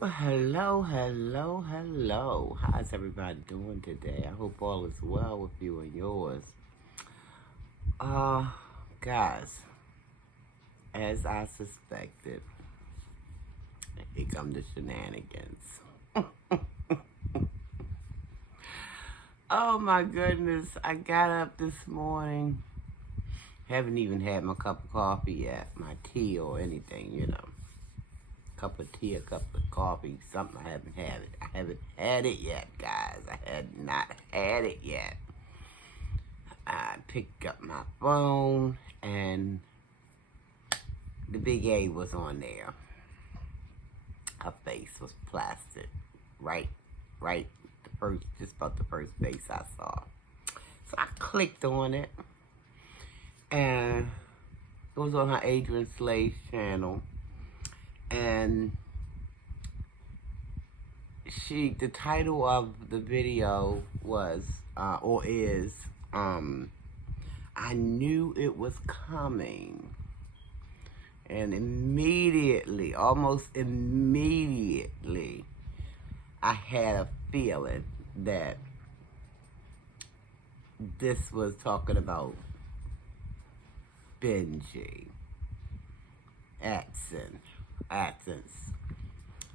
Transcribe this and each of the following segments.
Well, hello, hello, hello. How's everybody doing today? I hope all is well with you and yours. Uh, guys, as I suspected, here come the shenanigans. Oh my goodness, I got up this morning. Haven't even had my cup of coffee yet, my tea or anything, cup of tea, a cup of coffee, something. I haven't had it. I haven't had it yet, guys. I had not had it yet. I picked up my phone and the big A was on there. Her face was plastered. Right, just about the first face I saw. So I clicked on it and it was on her Adrienneslays channel. And the title of the video was, or is, I knew it was coming. And immediately, almost immediately, I had a feeling that this was talking about Benji Atkins. I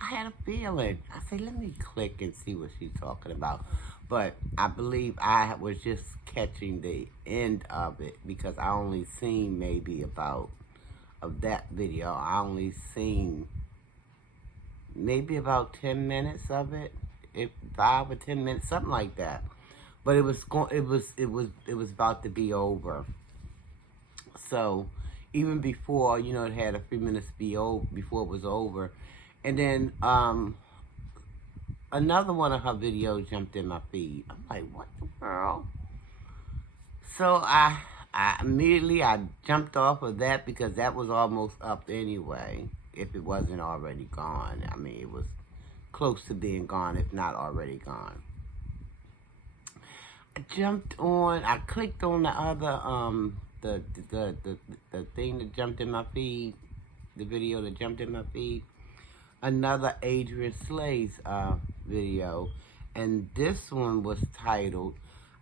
had a feeling. I said, let me click and see what she's talking about. But I believe I was just catching the end of it because I only seen maybe about of that video. I only seen maybe about 10 minutes of it, if 5 or 10 minutes, something like that. But it was about to be over. So even before, it had a few minutes before it was over. And then another one of her videos jumped in my feed. I'm like, what the world? So I immediately jumped off of that because that was almost up anyway, if it wasn't already gone. I mean, it was close to being gone, if not already gone. I jumped on, I clicked on the other, the thing that jumped in my feed, the video that jumped in my feed, another Adrienneslays video, and this one was titled,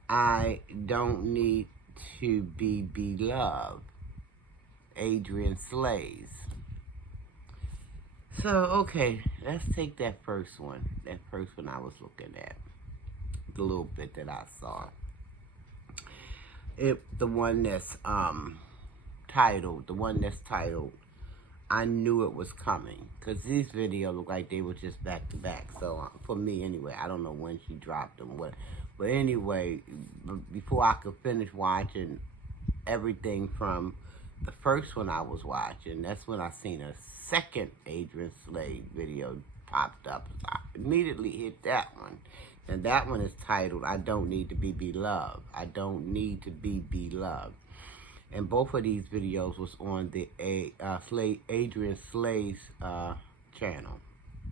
I Don't Need to Be Beloved, Adrienneslays. So, okay, let's take that first one. That first one I was looking at, the little bit that I saw. The one that's titled, I Knew It Was Coming. Because these videos look like they were just back to back. So, for me anyway, I don't know when she dropped them. But anyway, before I could finish watching everything from the first one I was watching, that's when I seen a second Adrienneslays video popped up. I immediately hit that one. And that one is titled, I Don't Need to Be Beloved. I Don't Need to Be Beloved. And both of these videos was on the Adrienneslays channel.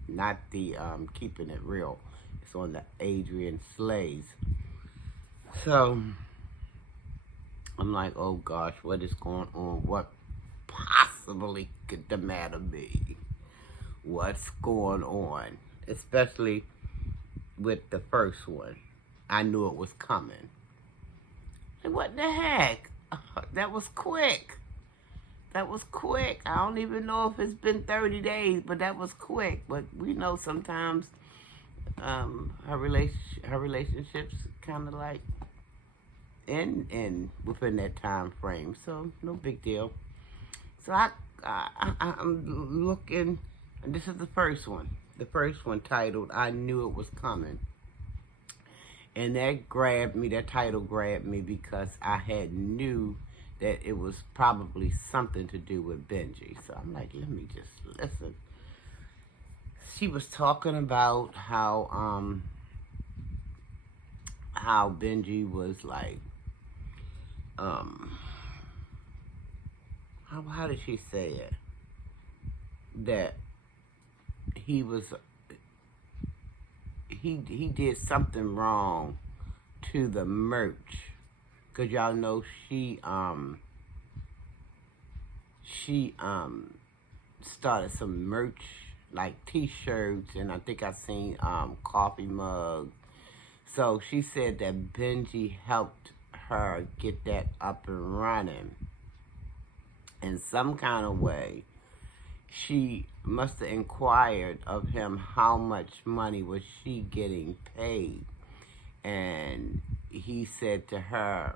Not the Keeping It Real. It's on the Adrienneslays. So, I'm like, oh gosh, what is going on? What possibly could the matter be? What's going on? Especially with the first one. I knew it was coming. And what the heck? That was quick. That was quick. I don't even know if it's been 30 days, but that was quick. But we know sometimes her relationships kind of like end within that time frame. So no big deal. So I'm looking, and this is the first one. The first one titled, I Knew It Was Coming. And that title grabbed me because I had knew that it was probably something to do with Benji. So I'm like, let me just listen. She was talking about how Benji was like, how did she say it? That he did something wrong to the merch. Cause y'all know she started some merch like t-shirts, and I think I seen coffee mugs. So she said that Benji helped her get that up and running in some kind of way. She must have inquired of him how much money was she getting paid, and he said to her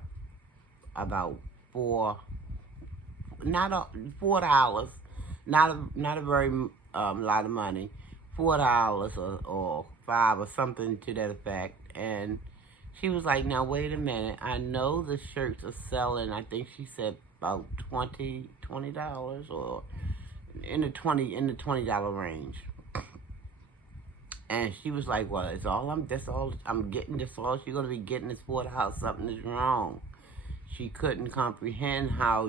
about $4, not a very lot of money, $4 or $5 or something to that effect. And she was like, now wait a minute, I know the shirts are selling, I think she said about $20 or in the $20 range. And she was like, well, that's all I'm getting, this all she's gonna be getting is $4. Something is wrong. She couldn't comprehend how,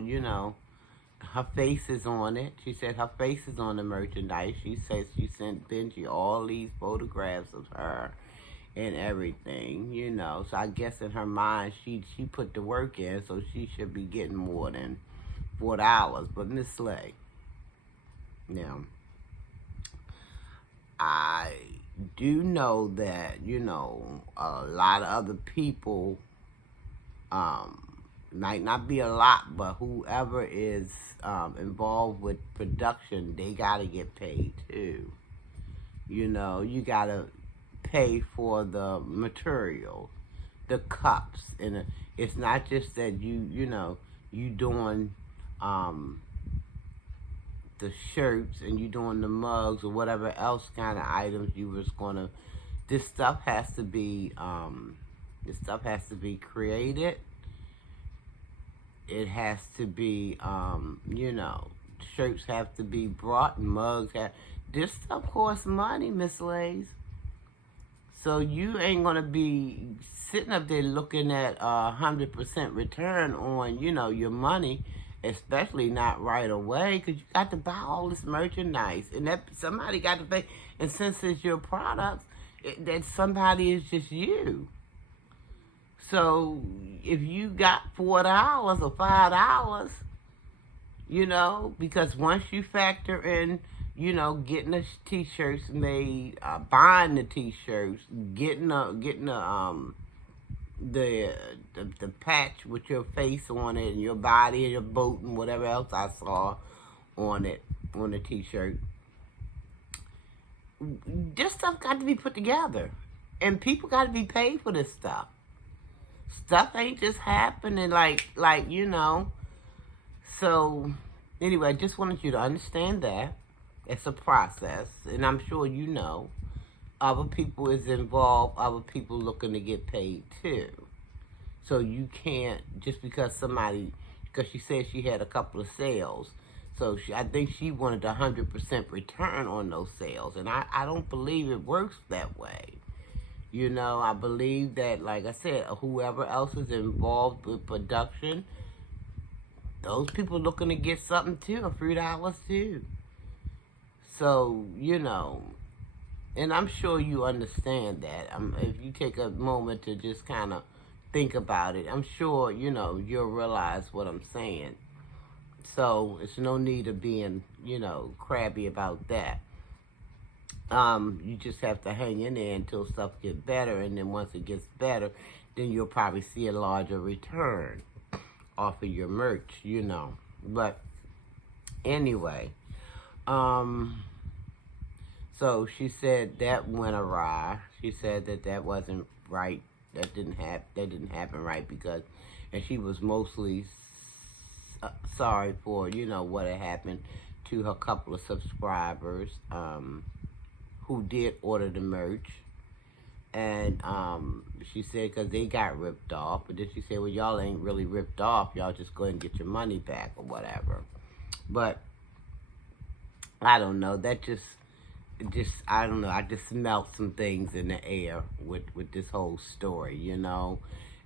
her face is on it. She said her face is on the merchandise. She said she sent Benji all these photographs of her and everything, So I guess in her mind, she put the work in, so she should be getting more than $4. But Miss Slay, now, I do know that, a lot of other people, might not be a lot, but whoever is involved with production, they gotta get paid too. You gotta pay for the material, the cups, and it's not just that you doing the shirts and you doing the mugs or whatever else kind of items you was gonna. This stuff has to be created. It has to be, shirts have to be brought, mugs this stuff costs money, Miss Lays. So you ain't gonna be sitting up there looking at 100% return on, your money, especially not right away, because you got to buy all this merchandise, and that somebody got to pay. And since it's your products, that somebody is just you. So if you got $4 or $5, because once you factor in, getting the t-shirts made, buying the t-shirts, getting the patch with your face on it and your body and your boat and whatever else I saw on it, on the t-shirt. This stuff got to be put together, and people got to be paid for this stuff. Stuff ain't just happening like. So anyway, I just wanted you to understand that it's a process, and I'm sure other people is involved, other people looking to get paid too. So you can't, just because she said she had a couple of sales, so I think she wanted 100% return on those sales, and I don't believe it works that way. I believe that, like I said, whoever else is involved with production, those people looking to get something too, a few dollars too. So, and I'm sure you understand that. If you take a moment to just kind of think about it, I'm sure, you'll realize what I'm saying. So, it's no need of being, crabby about that. You just have to hang in there until stuff gets better, and then once it gets better, then you'll probably see a larger return off of your merch, But anyway, so she said that went awry. She said that wasn't right. That didn't happen right, because, and she was mostly sorry for what had happened to her couple of subscribers who did order the merch. And she said because they got ripped off. But then she said, well, y'all ain't really ripped off. Y'all just go ahead and get your money back or whatever. But I don't know. That just I don't know. I just smelled some things in the air with this whole story, And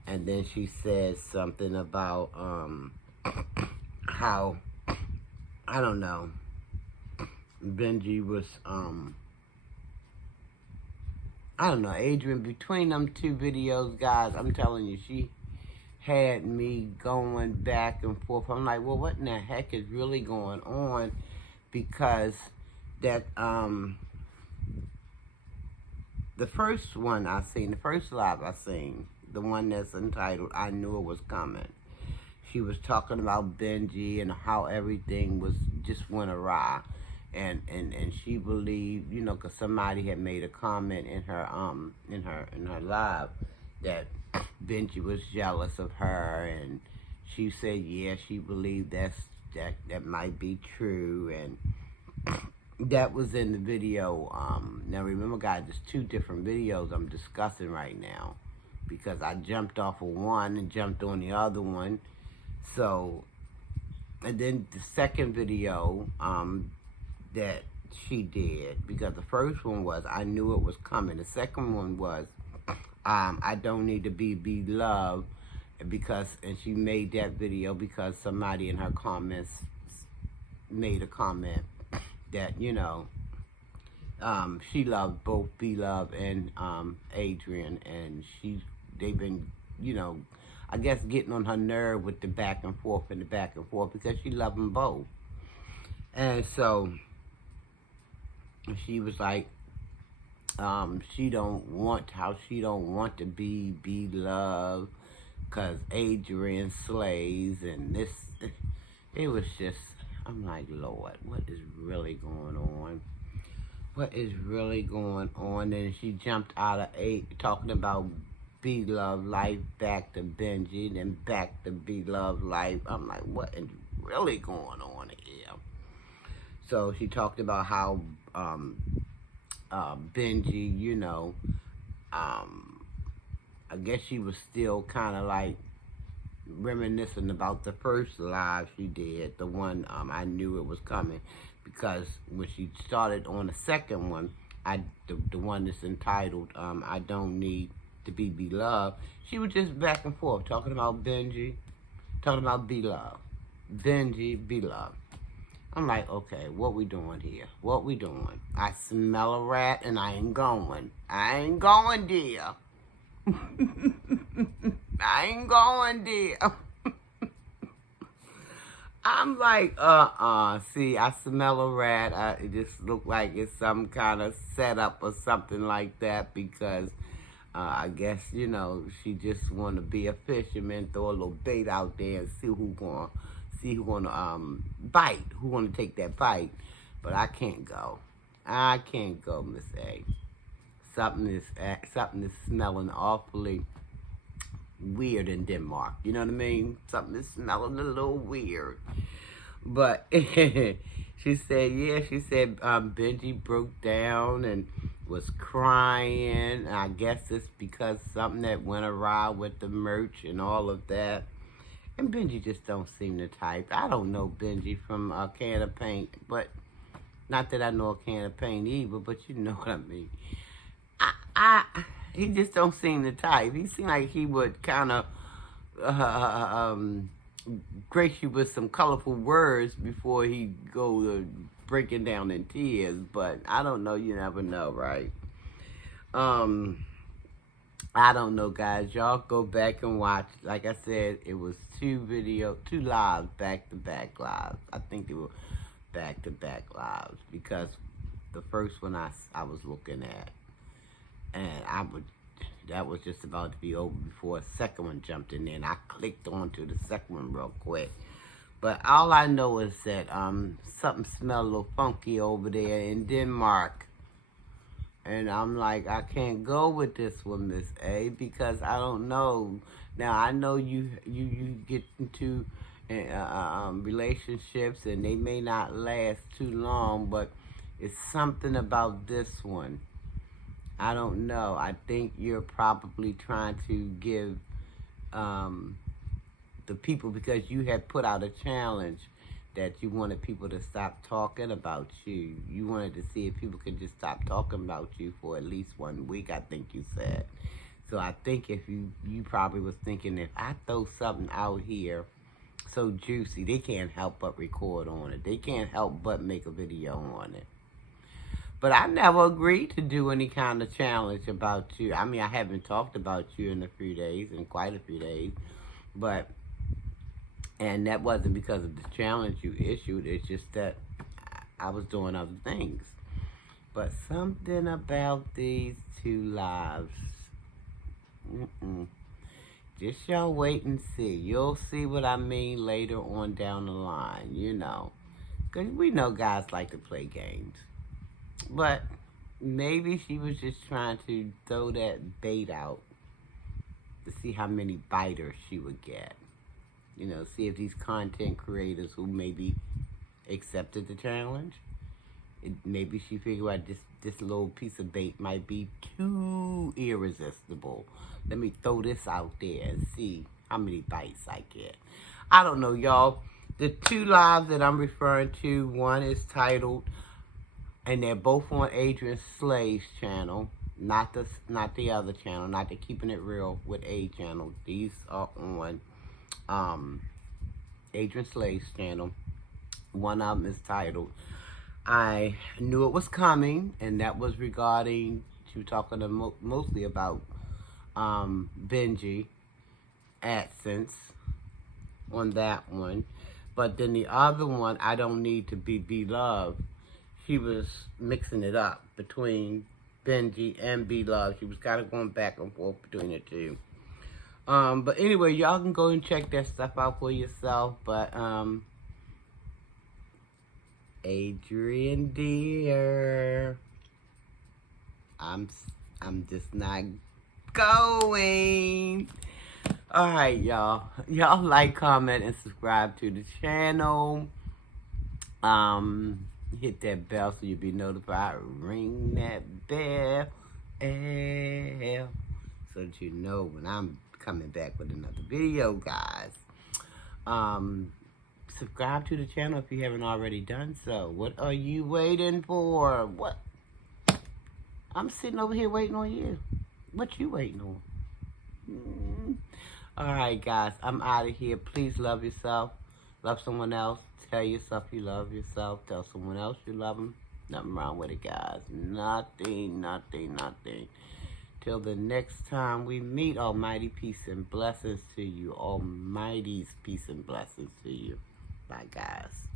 then she said something about how, I don't know, Benji was I don't know, Adrienne, between them two videos, guys, I'm telling you, she had me going back and forth. I'm like, well, what in the heck is really going on? Because that the first one I seen, the first live I seen, the one that's entitled "I Knew It Was Coming." She was talking about Benji and how everything was just went awry, and she believed, you know, because somebody had made a comment in her live that Benji was jealous of her, and she said, yeah, she believed that might be true, and that was in the video. Now remember, guys, there's two different videos I'm discussing right now because I jumped off of one and jumped on the other one. So, and then the second video that she did, because the first one was I Knew It Was Coming. The second one was I Don't Need to Be Beloved, and she made that video because somebody in her comments made a comment that, you know, she loved both BLove and Adrienne, and they've been, you know, I guess getting on her nerve with the back and forth because she loved them both. And so she was like, she don't want to be beloved because Adrienneslays, and this, it was just, I'm like, Lord, what is really going on? What is really going on? And she jumped out of talking about BLoveslife, back to Benji, then back to BLoveslife. I'm like, what is really going on here? So she talked about how Benji, you know, I guess she was still kind of like reminiscing about the first live she did, the one I Knew It Was Coming, because when she started on the second one, the one that's entitled I Don't Need to Be Beloved, she was just back and forth talking about Benji, talking about BLove, Benji, BLove. I'm like, okay, what we doing here? What we doing? I smell a rat and I ain't going. I ain't going there. I ain't going there. I'm like, see, I smell a rat. It just look like it's some kind of setup or something like that, because I guess, you know, she just want to be a fisherman, throw a little bait out there and see who gonna bite, who gonna take that bite. But I can't go. I can't go, Miss A. Something is smelling awfully weird in Denmark. You know what I mean? Something is smelling a little weird. But she said, yeah, she said Benji broke down and was crying. I guess it's because something that went awry with the merch and all of that. And Benji just don't seem the type. I don't know Benji from a can of paint, but not that I know a can of paint either, but you know what I mean. He just don't seem the type. He seemed like he would kind of grace you with some colorful words before he go breaking down in tears. But I don't know. You never know, right? I don't know, guys. Y'all go back and watch. Like I said, it was two lives, back-to-back lives. I think they were back-to-back lives because the first one I was looking at, and that was just about to be over before a second one jumped in there, and I clicked onto the second one real quick. But all I know is that something smelled a little funky over there in Denmark. And I'm like, I can't go with this one, Miss A, because I don't know. Now, I know you get into relationships and they may not last too long, but it's something about this one. I don't know. I think you're probably trying to give the people, because you had put out a challenge that you wanted people to stop talking about you. You wanted to see if people could just stop talking about you for at least 1 week, I think you said. So I think if you probably was thinking, if I throw something out here so juicy, they can't help but record on it. They can't help but make a video on it. But I never agreed to do any kind of challenge about you. I mean, I haven't talked about you in quite a few days. And that wasn't because of the challenge you issued. It's just that I was doing other things. But something about these 2 lives, just y'all wait and see. You'll see what I mean later on down the line, you know. Because we know guys like to play games. But maybe she was just trying to throw that bait out to see how many biters she would get. You know, see if these content creators who maybe accepted the challenge, maybe she figured out this little piece of bait might be too irresistible. Let me throw this out there and see how many bites I get. I don't know, y'all. The 2 lives that I'm referring to, one is titled, and they're both on Adrienneslays channel, not the other channel, not the Keeping It Real with A channel. These are on Adrienneslays channel. One of them is titled, I Knew It Was Coming, and that was regarding, she was talking mostly about Benji AdSense on that one. But then the other one, I Don't Need to Be Beloved, she was mixing it up between Benji and BLoveslife. She was kind of going back and forth between the two. But anyway, y'all can go and check that stuff out for yourself. But Adrienne dear, I'm just not going. Alright, y'all. Y'all like, comment, and subscribe to the channel. Hit that bell so you'll be notified. Ring that bell so that you know when I'm coming back with another video, guys. Subscribe to the channel if you haven't already done so. What are you waiting for? What? I'm sitting over here waiting on you. What you waiting on? Alright, guys. I'm out of here. Please love yourself. Love someone else. Tell yourself you love yourself. Tell someone else you love them. Nothing wrong with it, guys. Nothing. Till the next time we meet, almighty peace and blessings to you. Almighty's peace and blessings to you. Bye, guys.